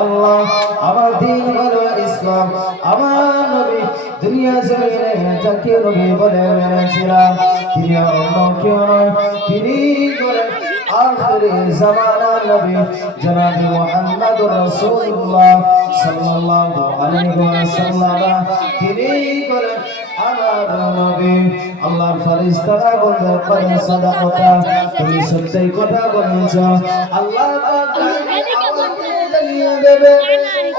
আল্লাহ, আমার দিন হলো ইসলাম। আমার নবী দুনিয়া জমিনে যাকে নবী বলে মেনেছিলাম, তিনি অন্য কেউ নয়, তিনি করেন আখিরি জামানার নবী জনাব মুহাম্মদুর রাসূলুল্লাহ সাল্লাল্লাহু আলাইহি ওয়াসাল্লাম। তিনি করেন আমার নবী। আল্লাহর ফেরেশতারা বলতে পারে সাদাকতা, তুমি সত্যই কথা বলেছো। আল্লাহ পাক জানিয়ে দেবে,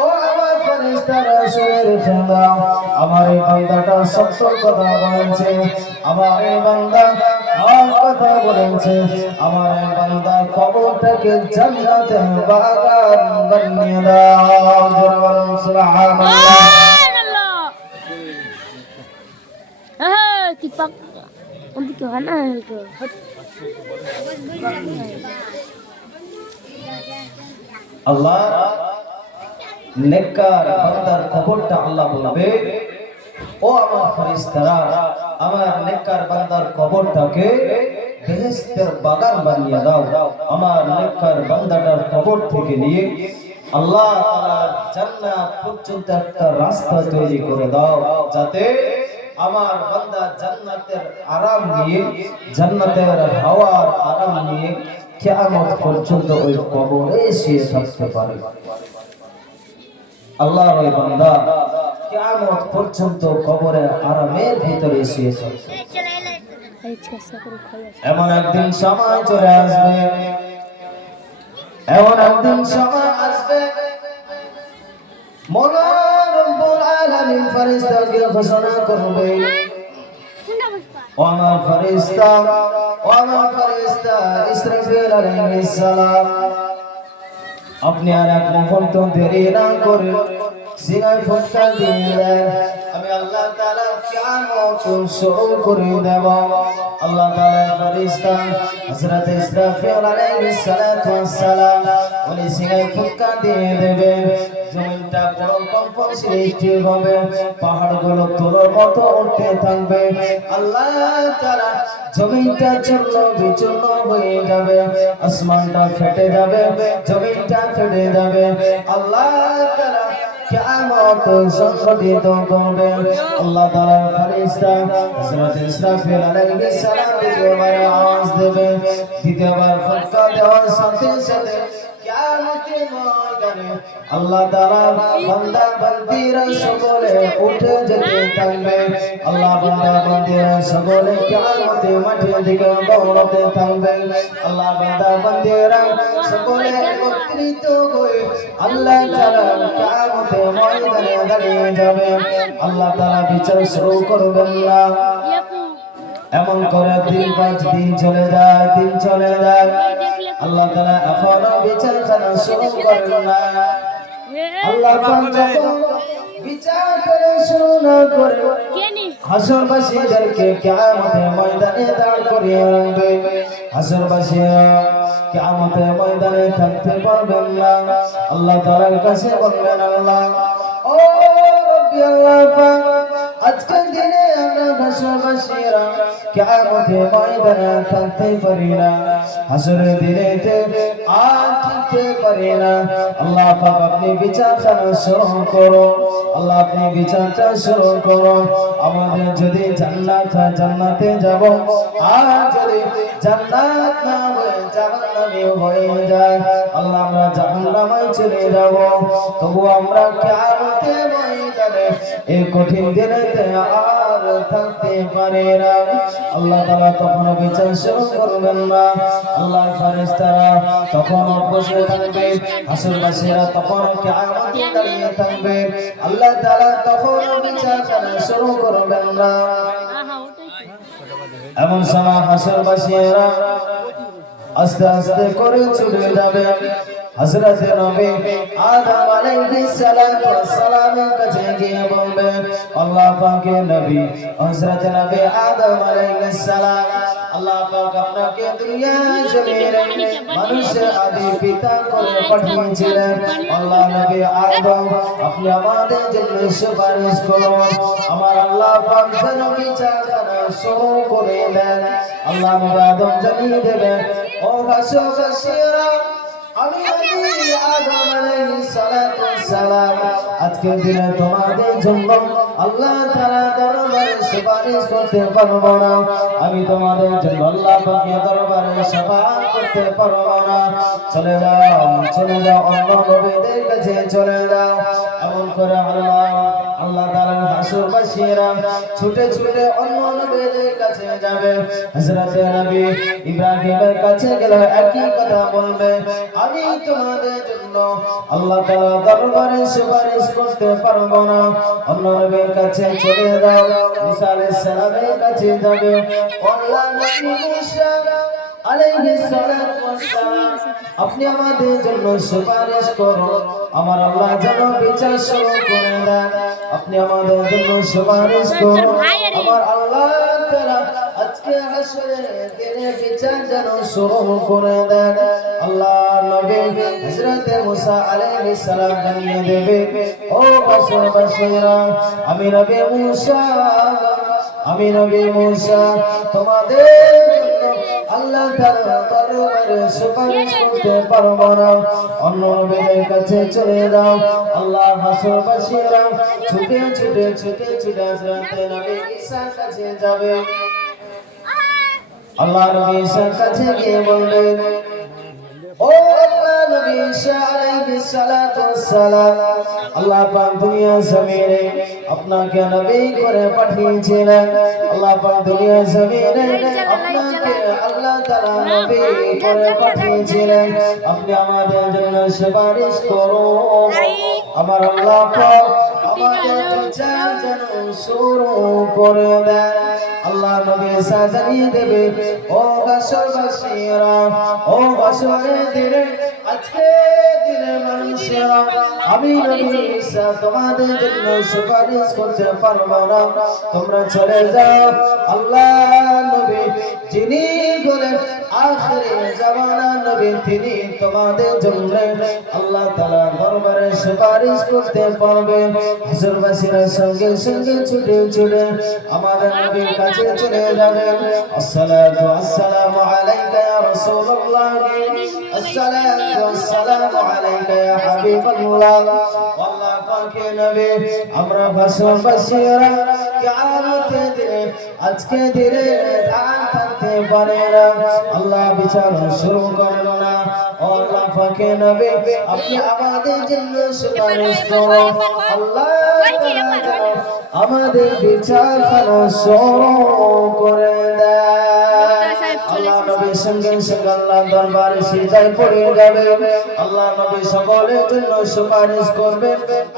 ও আমার ফেরেশতারা শুনে রেখে দাও, আমার এই বান্দাটা সত্য কথা বলেছে, আমার এই বান্দা হক কথা বলেছে, আমার এই বান্দা কবরটাকে জান্নাতের বাগান বানিয়ে দাও। সুবহানাল্লাহ। Tipak untuk Yohana itu. আল্লাহ নেককার বান্দার কবরটা আল্লাহ বলবে, ও আমার ফেরেশতারা, আমার নেককার বান্দার কবরটাকে বেহেশতের বাগান বানিয়ে দাও। আমার নেককার বান্দাটার কবর থেকে নিয়ে আল্লাহ তাআলার জান্নাত পর্যন্ত একটা রাস্তা তৈরি করে দাও, যাতে আমার বান্দা জান্নাতের আরাম নিয়ে, জান্নাতের হাওয়ার আরাম নিয়ে কিয়ামত পর্যন্ত ওই কবরে শুয়ে থাকতে পারে। আল্লাহর ওই বান্দা কিয়ামত পর্যন্ত কবরের আরামের ভিতরে শুয়ে থাকবে। এমন একদিন সময় চলে আসবে, এমন একদিন সময় আসবে, মওলা রব্বুল আলামিন ফেরেশতাকে ঘোষণা করবে, ও আমার ফেরেশতা, ও আমার ফেরেশতা ইসরাফিল আলাইহিস সালাম, আপনি আর এক মুহূর্ত দেরি না করে সিনায় ফুৎকার দিয়ে দেন, আমি আল্লাহ তাআলা কিয়ামত শুরু করে দেব। আল্লাহ তাআলার ফেরেশতা হযরত ইসরাফিল আলাইহিস সালাতু ওয়াস সালাম উনি সিনায় ফুৎকার দিয়ে দেবেন, জমিনটা বড় কম্পন সৃষ্টি হবে, পাহাড়গুলো তুলোর মতো উঠতে থাকবে। আল্লাহ তাআলা জমিনটা চূর্ণ বিচূর্ণ হয়ে যাবে, আসমানটা ফেটে যাবে, জমিনটা ফেটে যাবে। আল্লাহ তাআলা কিয়ামত সংঘটিত করবে। আল্লাহ তাআলার ফেরেশতা হযরত ইসরাফিল আলাইহিস সালাম দ্বিতীয়বার আওয়াজ দেবে, দ্বিতীয়বার ফুৎকার দেওয়ার সাথে সাথে কিয়ামতের ময়দানে আল্লাহ তাআলা বান্দা বান্দীরা সকলে উঠে যেতে থাকবে। আল্লাহ বান্দা বান্দীরা সকলে কিয়ামতের মাঠের দিকে দৌড়াতে থাকবে। আল্লাহ বান্দা বান্দীরা সকলে একত্রিত হয়ে আল্লাহ তাআলা কিয়ামতের ময়দানে দাঁড়িয়ে যাবে। আল্লাহ তাআলা বিচার শুরু করবেন না। এমন করে 3-5 দিন চলে যায়, দিন চলে যায়, আল্লাহ তাআলা এখনো বিচারখানা শুরু করেন না। আল্লাহ পাক যখন বিচার করে শুরু না করে হাসরবাসীদেরকে কিয়ামতের ময়দানে দাঁড় করিয়ে রাখবে। হাসরবাসীরা কিয়ামতের ময়দানে থাকতে পারবেন না। আল্লাহ তাআলার কাছে বলবেন, আল্লাহ ও রব্বি আল্লাহ পাক, আজকের দিনে আমরা হাসরবাসীরা কিয়ামতের ময়দানে থাকতে পারি না, হাসরের দিনেতে আর থাকতে পারি না। আল্লাহ পাক আপনি বিচারখানা শুরু করো, আল্লাহ আপনি বিচারটা শুরু করো। আমাদের যদি জান্নাত হয় জান্নাতে যাব, আর যদি জান্নাত না হয় জাহান্নামে হয়ে যায়, আল্লাহ আমরা জাহান্নামে চলে যাব। তবু আমরা কিয়ামতের ময়দানে এই কঠিন দিনেতে আর থাকতে পারি না। আল্লাহ তাআলা তখন বিচার শুরু করবেন না। আল্লাহর ফেরেশতারা তখন বসে থাকবে, হাসরবাসীরা তখন কিয়ামতে দাঁড়িয়ে থাকবে। আল্লাহ তাআলা তখন বিচার করা শুরু করবেন না। এমন সময় হাসরবাসীরা আস্তে আস্তে করে চলে যাবে। হযরত নবী আদম আলাইহিস সালামের কাছে গিয়ে বলবেন, আল্লাহ পাকের নবী হযরত নবী আদম আলাইহিস সালাম, আল্লাহ পাক আপনাকে দুনিয়া জমিনে মানুষের আদি পিতা করে পাঠিয়েছিলেন। আল্লাহ নবী আদম, আপনি আমাদের জন্য সুপারিশ করুন। আমার আল্লাহ পাক যেন বিচারখানা শুরু করে দেন। আল্লাহ নবী আদম জানিয়ে দেবেন, ও হাসরবাসীরা, আমি নবী আদম আলাইহিস সালাম সালাম আজকে দিনে তোমাদের জন্য আল্লাহ তাআলা দরবারে সুপারিশ করতে পারবো না আমি তোমাদের জন্য আল্লাহ পাকের দরবারে শাফাআত করতে পারবো না চলে যাও অন্য নবীদের কাছে চলে যাও এমন করে আল্লাহ তাআলার হাসরবাসীরা ছুটে ছুটে অন্য নবীদের কাছে যাবে হযরত নবী ইব্রাহিমের কাছে গেলে একই কথা বলবে আমি তোমাদের জন্য আল্লাহ তাআলা দরবারে সুপারিশ করতে পারবো না অন্য নবীর কাছে চলে যাও ঈসা আলাইহিস সালামের কাছে যাবে আল্লাহ নবী ঈসা আলাইহিস সালাতু ওয়াস সালাম আপনি আমাদের জন্য সুপারিশ করুন আমার আল্লাহ যেন বিচার শুরু করে দেন আপনি আমাদের জন্য সুপারিশ করুন আমার আল্লাহ তাআলা আজকে হাসরের দিনে বিচার যেন শুরু করে দেন আল্লাহ নবী হযরত মুসা আলাইহিস সালাম জানিয়ে দেবে ও বাশারা আমি নবী মুসা তোমাদের জন্য আল্লাহ তাআলা দরবারে সুপারিশ করতে পারবো না অন্য নবীদের কাছে চলে যাও আল্লাহ হাসরবাসীরা ছুটে হযরত নবী ঈসার কাছে যাবে আল্লাহ নবী ঈসার কাছে গিয়ে বললেন ও আল্লাহ নবী ঈসা আলাইহিস সালাতু ওয়াস সালাম আল্লাহ পাক দুনিয়া জমিনে আপনাকে নবী করে পাঠিয়েছিলেন আল্লাহ পাক দুনিয়া জমিনে আপনাকে আল্লাহ তাআলা নবী করে পাঠিয়েছিলেন আপনি আমাদের জন্য সুপারিশ করুন আমার আল্লাহ পাক আমাদের বিচার যেন শুরু করে দেন আল্লাহ নবী ঈসা জানিয়ে দেবে ও হাসরবাসীরা ও হাসরের দিনে আজকে দিনে মানুষেরা আমি নবী ঈসা তোমাদের জন্য সুপারিশ করতে পারবো না তোমরা চলে যাও আল্লাহ নবী যিনি বলেন আখিরে জামানা নবী তিনি তোমাদের জন্য আল্লাহ তাআলা দরবারে সুপারিশ করতে পারবে হাসরবাসীরা সঙ্গে সঙ্গে ছুটে আমাদের নবীর কাছে চলে যাবে আসসালাতু ওয়াসসালামু আলাইকা ইয়া রাসূলুল্লাহ আসসালাতু ওয়াসসালামু আলাইকা ইয়া হাবিবাল্লাহ আল্লাহ পাকের নবী আমরা হাসরবাসীরা কিয়ামতের দিনে আজকে দিনে থাকতে পারে না আল্লাহ বিচার শুরু করলো না আল্লাহ পাকের নবী আপনি আমাদের জন্য সুপারিশ করুন আল্লাহ আমাদের বিচার শুরু করে দেন আল্লাহ নবী সঙ্গে সঙ্গে আল্লাহ দরবারে সিজদায় পড়ে যাবে আল্লাহ নবী সকলের জন্য সুপারিশ করবে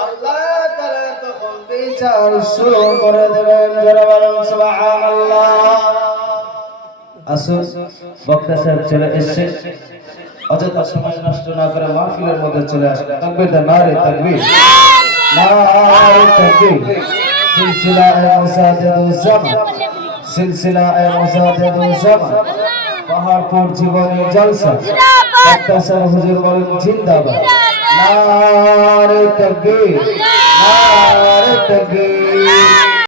আল্লাহ তাআলা তখন বিচার শুরু করে দেবেন যারা বলেন সুবহানাল্লাহ আসুন বক্তা সাহেব চলে এসেছে অযথা সময় নষ্ট না করে মাহফিলের মধ্যে চলে আসুন তাকবীর দে নারে তাকবীর সিলসিলা এ মুসাদ্দিদুজ জামান পাহাড়পুর জীবনী জলসা বক্তা সাহেব হুজুর বলেন জিন্দাবাদ নারে তাকবীর